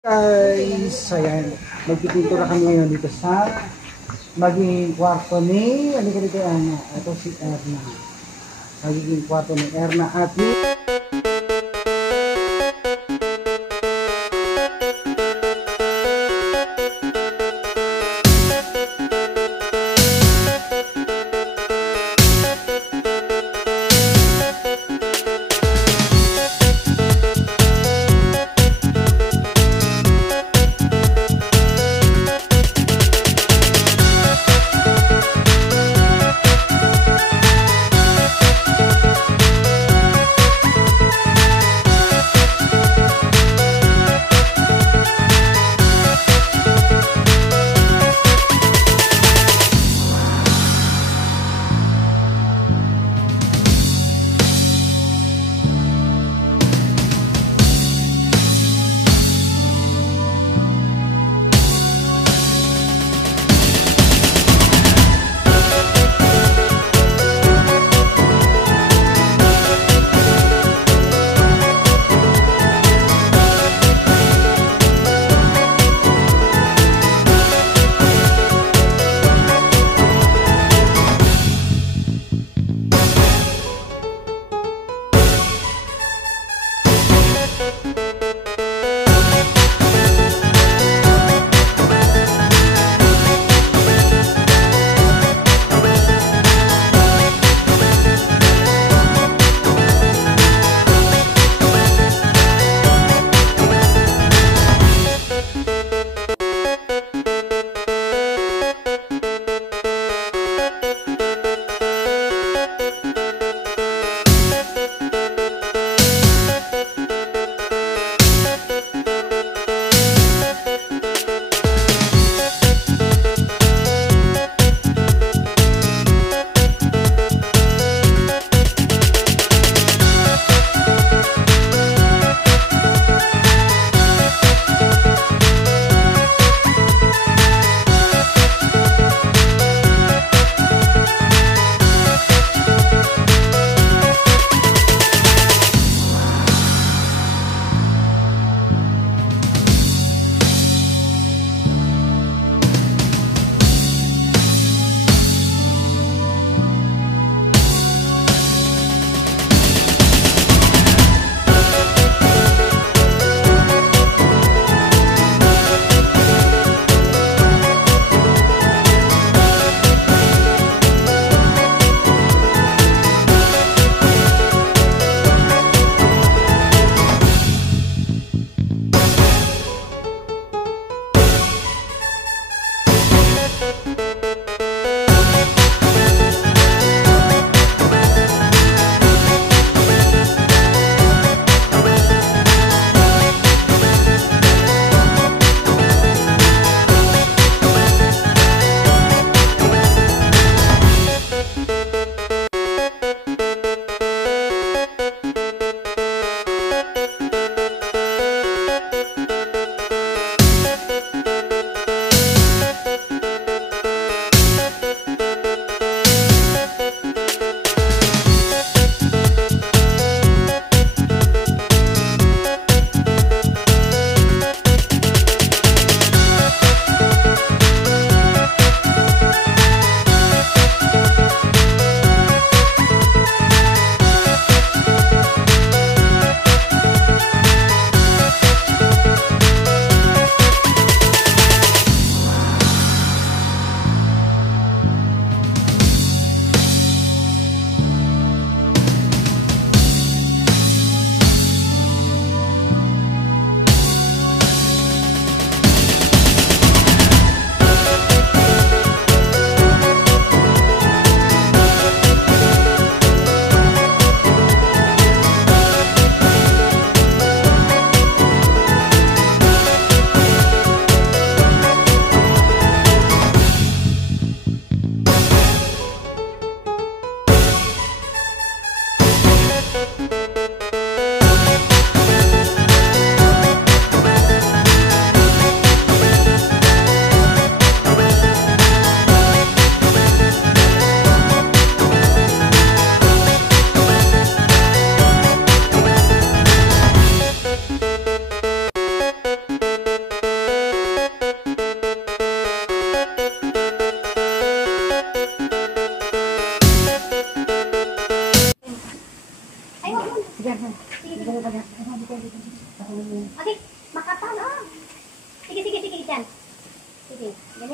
Guys, ayan, magpipintura kami ngayon dito sa magiging kwarto ni, ano ka dito, Erna? Ito si Erna. Magiging kwarto ni Erna at ni...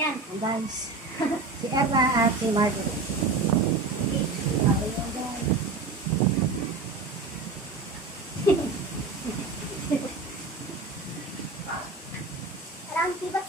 yan, guys. Si Erna at si Margaret. Alam si ba?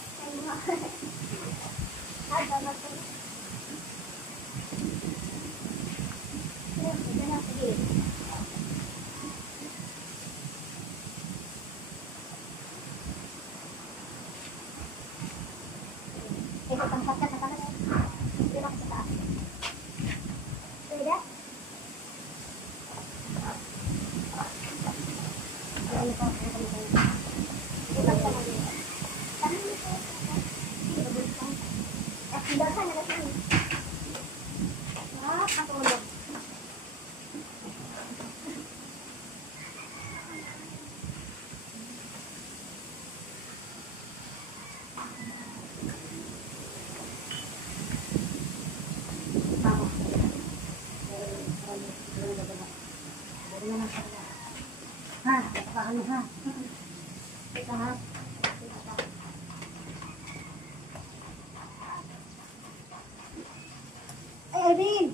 Ha, paano ha? Ito ha? Ay, Erin!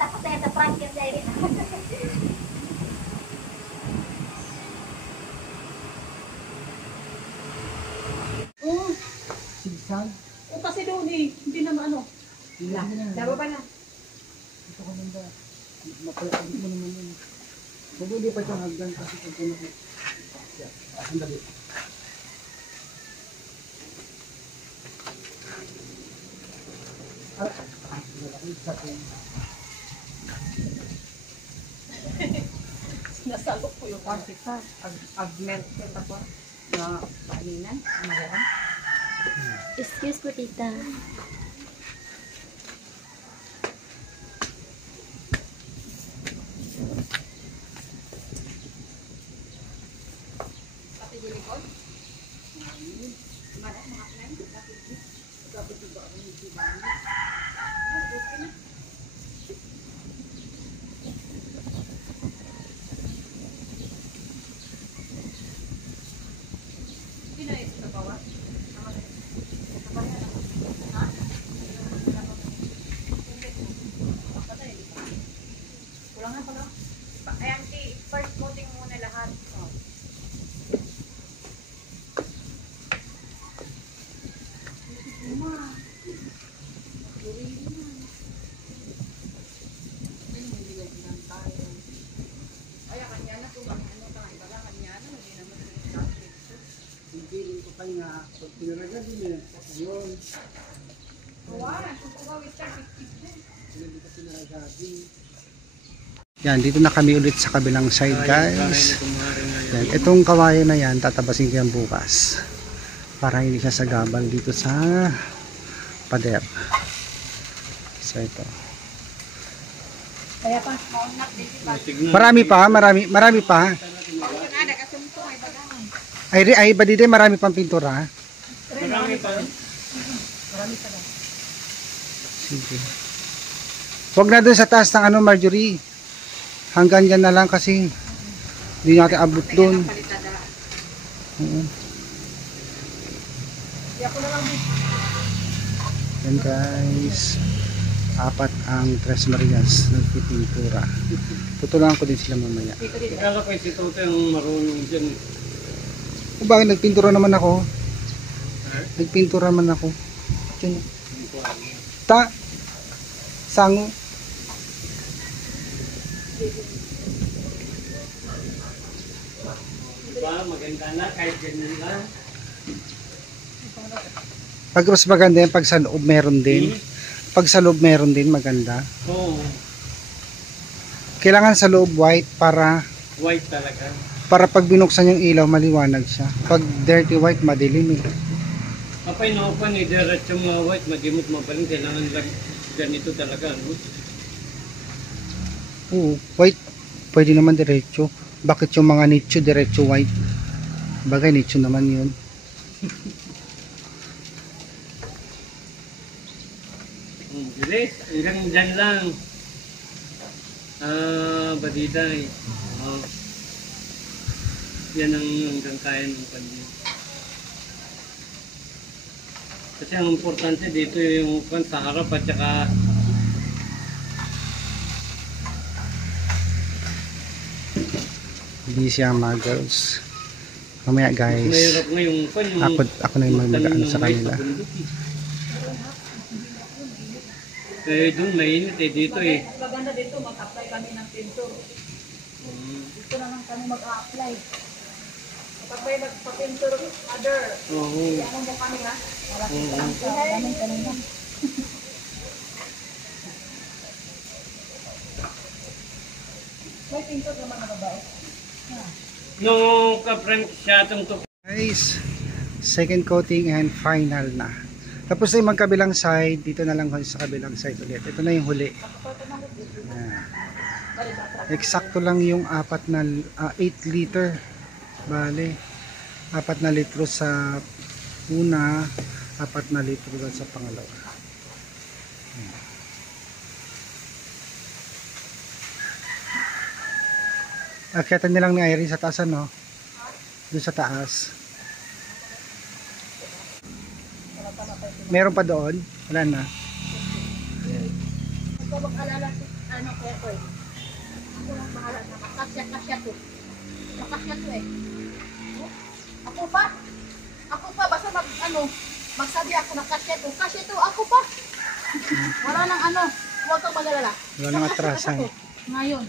Takot na ito, prank yung Erin. Sigsag. O kasi doon eh, hindi naman ano. Daba pa na. Ito ka nanda. Mapalakabit mo naman yun. Bago hindi pa ito hagdan kasi pag ito na. Ang dali. Nasalok ko yung kwartita. Ag-melt ko tapos na kaininan. Magaran. Excuse po, tita. Pati dilikod. Marang mga plan. Pati di. Dapat diba ang hindi ba? Okay na. Pinay sa bawah. Kulangan pa lang. Ayan, first coating muna lahat. Oh. Hindi ko pa nga. Pag pinaragan din yun. Ayun. Hindi ko pinaragan din. Yan, dito na kami ulit sa kabilang side, guys. Yan, itong kawayan na yan, tatabasin ko yan bukas. Para hindi siya sagabal dito sa pader. So, ito. Kaya pa, maunak din ba? Marami pa, marami pa. Ay, ba dito, marami pang pintura. Marami pa. Marami pa lang. Sige. Huwag na dun sa taas ng ano, Marjorie. Hanggang dyan na lang kasi hindi natin abot dun. Yan, guys. 4 ang Tres Marias nagpipintura. Tutulungan ko din sila mamaya. Kala ko si Toto yung marunong dyan. O bakit nagpintura naman ako? Nagpintura naman ako. Diyan. Sango. Diba? Maganda na kahit ganyan lang. Pag mas maganda yan, pag sa loob meron din. Pag sa loob meron din, maganda. Oo. Kailangan sa loob white para White talaga. pag binuksan yung ilaw, maliwanag siya. Pag dirty white, madilim eh. Kapay na open eh, diretso mga white, madimot mabaling. Kailangan lang ganito talaga. No? Oo, white. Pwede naman diretso. Bakit yung mga nicho diretso white? Bagay nicho naman yun. Bilis, hanggang dyan lang. Badiday. Oo. Yan ang hanggang kaya ng kanya. Kasi ang importante dito yung kan sa harap at saka Hindi siya mga-girls. Mamaya guys, mahirap nga yung kan yung ako na yung mag-ano sa kanila. Eh doon mainit eh dito eh. Maganda dito, mag-apply kami ng pinto. Dito naman kami mag-apply. Kapag may magpa-pinto, mother, Oo. ano mo kami ha? Para Oo. sa daming kanina. May pinto naman na babae. Nung ka-friend siya itong to. Guys, second coating and final na. Tapos na yung magkabilang side, dito na lang sa kabilang side ulit. Ito na yung huli. Ayan. Eksakto lang yung 8 liter. Bale, 4 na litro sa una, 4 na litro doon sa pangalawa. Ayan. Akyatan nilang ni Irene sa taas, ano? Doon sa taas. Meron pa doon? Wala na. Ito mag-alala si ano kaya ko eh. Ako lang bahala na makasya to. Makasya to eh. Ako pa basta magsabi ako na kasya to ako pa. Wala nang ano, huwag kang mag-alala. Wala nang atrasan. Ngayon,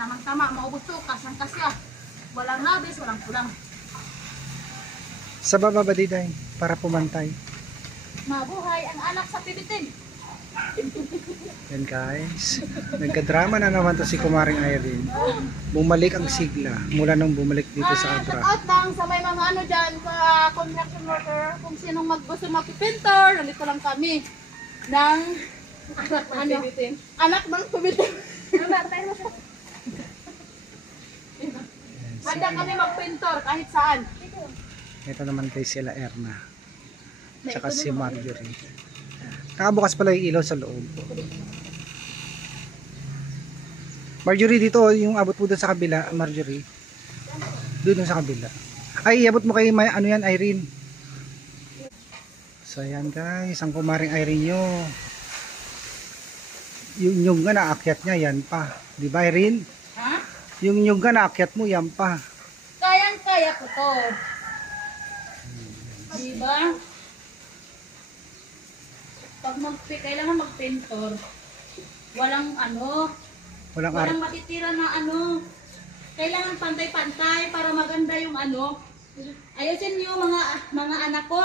tamang-tama, maubos to, kasya. Walang labis, walang kulang. Sa baba ba Diday? Para pumantay. Mabuhay ang anak sa pibitin. Yan guys. Nagka-drama na naman to si Kumaring Irene. Bumalik ang sigla mula nung bumalik dito sa Shout Abra. out lang sa may mga ano dyan, sa construction worker, kung sinong gusto magpipintor, nandito lang kami ng anak ng pibitin. Handa kami magpintor kahit saan. Ito naman kay sila Erna. Tsaka si Marjorie. Nakabukas pala yung ilaw sa loob. Marjorie, dito yung abot mo doon sa kabila, Marjorie. Doon sa kabila. Ay, iabot mo kay ano yan, Irene. So yan guys, ang Kumaring Irene nyo. Yung nyug nga naakyat niya, yan pa. Di ba Irene? Ha? Yung nyug nga naakyat mo, yan pa. Kayang-kaya ko to. Diba? Pag kailangan magpintor, walang walang matitira na kailangan pantay-pantay para maganda yung ayusin niyo mga anak ko,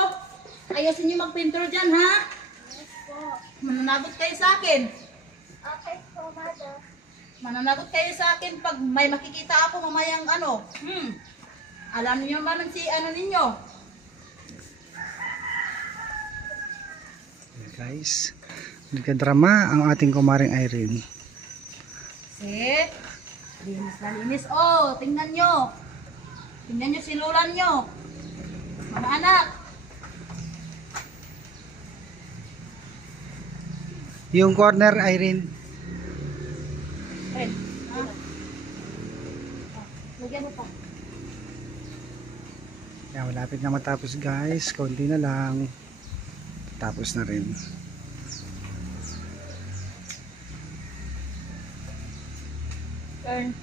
ayusin niyo magpintor dyan ha. Yes po. Mananagot kayo sa akin. Okay po, mother. Mananagot kayo sa akin pag may makikita ako mamayang alam niyo naman si ninyo. Guys, nagkadrama ang ating Kumaring Irene. Kasi, linis na linis. Oh, tingnan nyo. Tingnan nyo silulan nyo. Mga anak. Yung corner, Irene. Red. Lagyan mo pa. Yan, malapit na matapos guys. Konti na lang. Tapos na rin. Turn.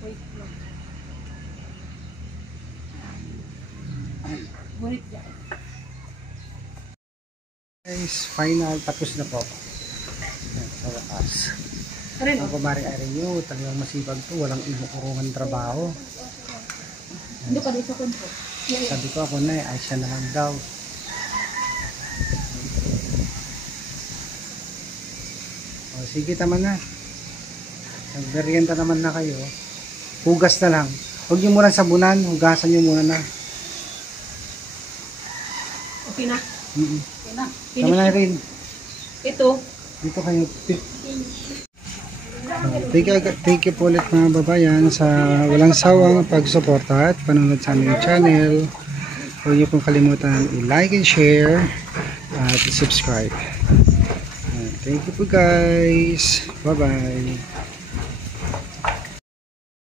Wait lang. Gunit dyan. Guys, final. Tapos na po. Yan, sa wakas. Ang Kumaring Irene nyo, talagang masibag to. Walang inukurungan trabaho. Hindi pa dito ko. Sabi ko ako na ay siya na lang daw. O, sige, tama na. Nagmerienda naman na kayo. Hugas na lang. Huwag nyo muna sabunan. Hugasan nyo muna na. Okay na. Okay na. Tama na rin. Ito. Dito kayo. Thank you po ulit mga babayan sa walang sawang pagsuporta at panonood sa aming channel. Huwag nyo pong kalimutan i-like and share at subscribe. Thank you po guys. Bye bye.